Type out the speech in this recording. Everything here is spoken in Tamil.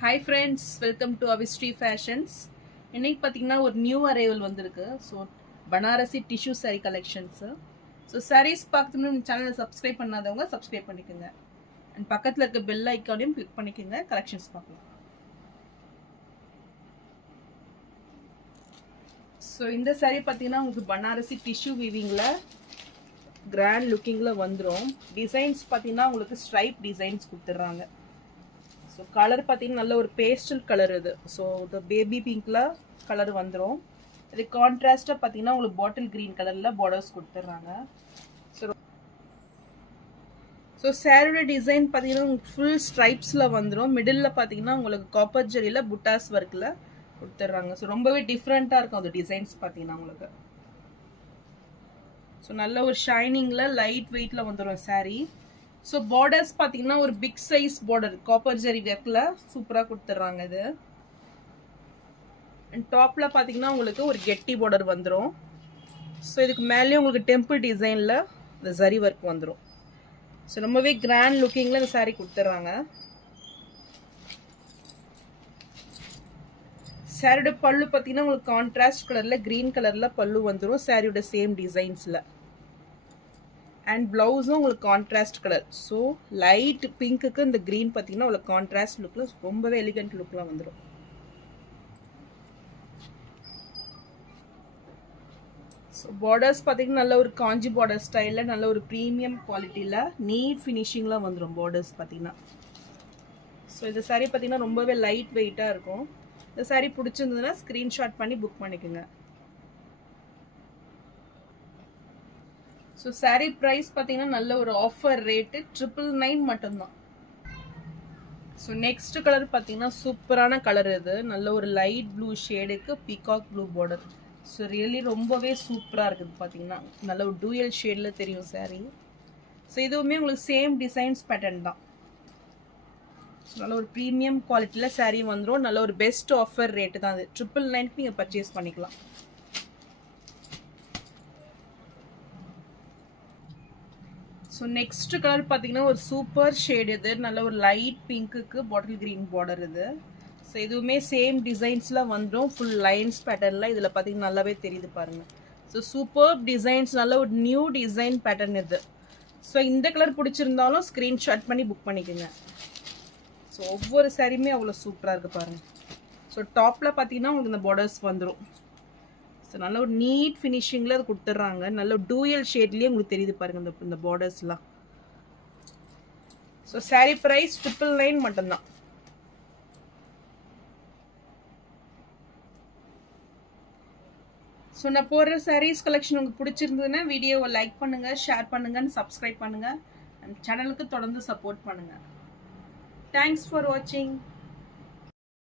Hi friends, welcome to Avistry Fashions. இன்னைக்கு பார்த்தீங்கன்னா ஒரு நியூ அரைவல் வந்திருக்கு. So Banarasi tissue saree collections. So sarees பார்க்கணும்னு நம்ம சேனலை சப்ஸ்கிரைப் பண்ணாதவங்க சப்ஸ்கிரைப் பண்ணிக்கோங்க. அண்ட் பக்கத்தில் இருக்க பெல் ஐக்கானையும் கிளிக் பண்ணிக்கோங்க. கலெக்ஷன்ஸ் பார்க்கலாம். ஸோ இந்த saree பார்த்தீங்கன்னா உங்களுக்கு பனாரசி டிஷ்யூ வீவிங்கில் கிராண்ட் லுக்கிங்கில் வந்துடும். டிசைன்ஸ் பார்த்தீங்கன்னா உங்களுக்கு ஸ்ட்ரைப் டிசைன்ஸ் கொடுத்துட்றாங்க. ஸோ கலர் பார்த்தீங்கன்னா நல்ல ஒரு பேஸ்டல் கலர் இது. ஸோ இந்த பேபி பிங்க்ல கலர் வந்துடும். இது கான்ட்ராஸ்டாக பார்த்தீங்கன்னா உங்களுக்கு பாட்டில் க்ரீன் கலரில் பார்டர்ஸ் கொடுத்துட்றாங்க. ஸோ சாரியோட டிசைன் பார்த்தீங்கன்னா உங்களுக்கு ஃபுல் ஸ்ட்ரைப்ஸில் வந்துடும். மிடில் பார்த்தீங்கன்னா உங்களுக்கு காப்பர் ஜெரியில் புட்டாஸ் ஒர்க்கில் கொடுத்துட்றாங்க. ஸோ ரொம்பவே டிஃப்ரெண்ட்டாக இருக்கும் அந்த டிசைன்ஸ் பார்த்தீங்கன்னா உங்களுக்கு. ஸோ நல்ல ஒரு ஷைனிங்கில் லைட் வெயிட்டில் வந்துடும் சாரீ. ஸோ பார்டர்ஸ் பார்த்தீங்கன்னா ஒரு பிக் சைஸ் பார்டர் காப்பர் ஜெரி ஒர்க்கில் சூப்பராக கொடுத்துட்றாங்க இது. அண்ட் டாப்பில் பார்த்தீங்கன்னா உங்களுக்கு ஒரு கெட்டி பார்டர் வந்துடும். ஸோ இதுக்கு மேலேயும் உங்களுக்கு டெம்பிள் டிசைனில் இந்த ஜரி ஒர்க் வந்துடும். ஸோ ரொம்பவே கிராண்ட் லுக்கிங்கில் இந்த சாரீ கொடுத்துட்றாங்க. சாரியோட பல்லு பார்த்தீங்கன்னா உங்களுக்கு கான்ட்ராஸ்ட் கலரில் க்ரீன் கலரில் பல்லு வந்துடும் சாரியோட சேம் டிசைன்ஸில். அண்ட் ப்ளவுஸும் உங்களுக்கு கான்ட்ராஸ்ட் கலர். ஸோ லைட் பிங்க்குக்கு இந்த க்ரீன் பார்த்தீங்கன்னா உங்களுக்கு கான்ட்ராஸ்ட் லுக்கில் ரொம்பவே எலிகண்ட் லுக்கில் வந்துடும். ஸோ பார்டர்ஸ் பார்த்தீங்கன்னா நல்ல ஒரு காஞ்சி பார்டர் ஸ்டைலில் நல்ல ஒரு ப்ரீமியம் குவாலிட்டியில் நீட் ஃபினிஷிங்கில் வந்துடும் பார்டர்ஸ் பார்த்தீங்கன்னா. ஸோ இந்த சாரீ பார்த்தீங்கன்னா ரொம்பவே லைட் வெயிட்டாக இருக்கும். இந்த சாரீ பிடிச்சிருந்ததுன்னா ஸ்க்ரீன்ஷாட் பண்ணி புக் பண்ணிக்கோங்க. ஸோ சாரீ ப்ரைஸ் பார்த்தீங்கன்னா நல்ல ஒரு ஆஃபர் ரேட்டு 999 மட்டும்தான். ஸோ நெக்ஸ்ட் கலர் பார்த்தீங்கன்னா சூப்பரான கலர் இது. நல்ல ஒரு லைட் ப்ளூ ஷேடுக்கு peacock blue border. So really ரொம்பவே சூப்பராக இருக்குது பார்த்தீங்கன்னா. நல்ல ஒரு டூயல் ஷேடில் தெரியும் சாரீ. ஸோ இதுவுமே உங்களுக்கு சேம் டிசைன்ஸ் பேட்டர்ன் தான். ஸோ நல்ல ஒரு ப்ரீமியம் குவாலிட்டியில் சாரீ வந்துடும். நல்ல ஒரு பெஸ்ட் ஆஃபர் ரேட்டு தான் அது. 999 நீங்கள் பர்ச்சேஸ் பண்ணிக்கலாம். ஸோ நெக்ஸ்ட் கலர் பார்த்தீங்கன்னா ஒரு சூப்பர் ஷேட் இது. நல்ல ஒரு லைட் பிங்க்குக்கு பாட்டில் க்ரீன் பார்டர் இது. ஸோ இதுவுமே சேம் டிசைன்ஸில் வந்துடும். ஃபுல் லைன்ஸ் பேட்டர்னில் இதில் பார்த்தீங்கன்னா நல்லாவே தெரியுது பாருங்கள். ஸோ சூப்பர் டிசைன்ஸ், நல்ல ஒரு நியூ டிசைன் பேட்டர்ன் இது. ஸோ இந்த கலர் பிடிச்சிருந்தாலும் ஸ்க்ரீன்ஷாட் பண்ணி புக் பண்ணிக்கோங்க. ஸோ ஒவ்வொரு சாரியுமே அவ்வளோ சூப்பராக இருக்குது பாருங்கள். ஸோ டாப்பில் பார்த்தீங்கன்னா உங்களுக்கு இந்த பார்டர்ஸ் வந்துடும். ஸோ நல்ல ஒரு நீட் ஃபினிஷிங்கில் அது கொடுத்துட்றாங்க. நல்ல ஒரு டூயல் ஷேட்லேயே உங்களுக்கு தெரியுது பாருங்கள் இந்த பார்டர்ஸ்லாம். ஸோ சாரீ ப்ரைஸ் 999 மட்டும்தான். ஸோ நான் போடுற சாரீஸ் கலெக்ஷன் உங்களுக்கு பிடிச்சிருந்ததுன்னா வீடியோவை லைக் பண்ணுங்கள், ஷேர் பண்ணுங்கள், சப்ஸ்கிரைப் பண்ணுங்கள். அண்ட் சேனலுக்கு தொடர்ந்து சப்போர்ட் பண்ணுங்கள். தேங்க்ஸ் ஃபார் வாட்சிங்.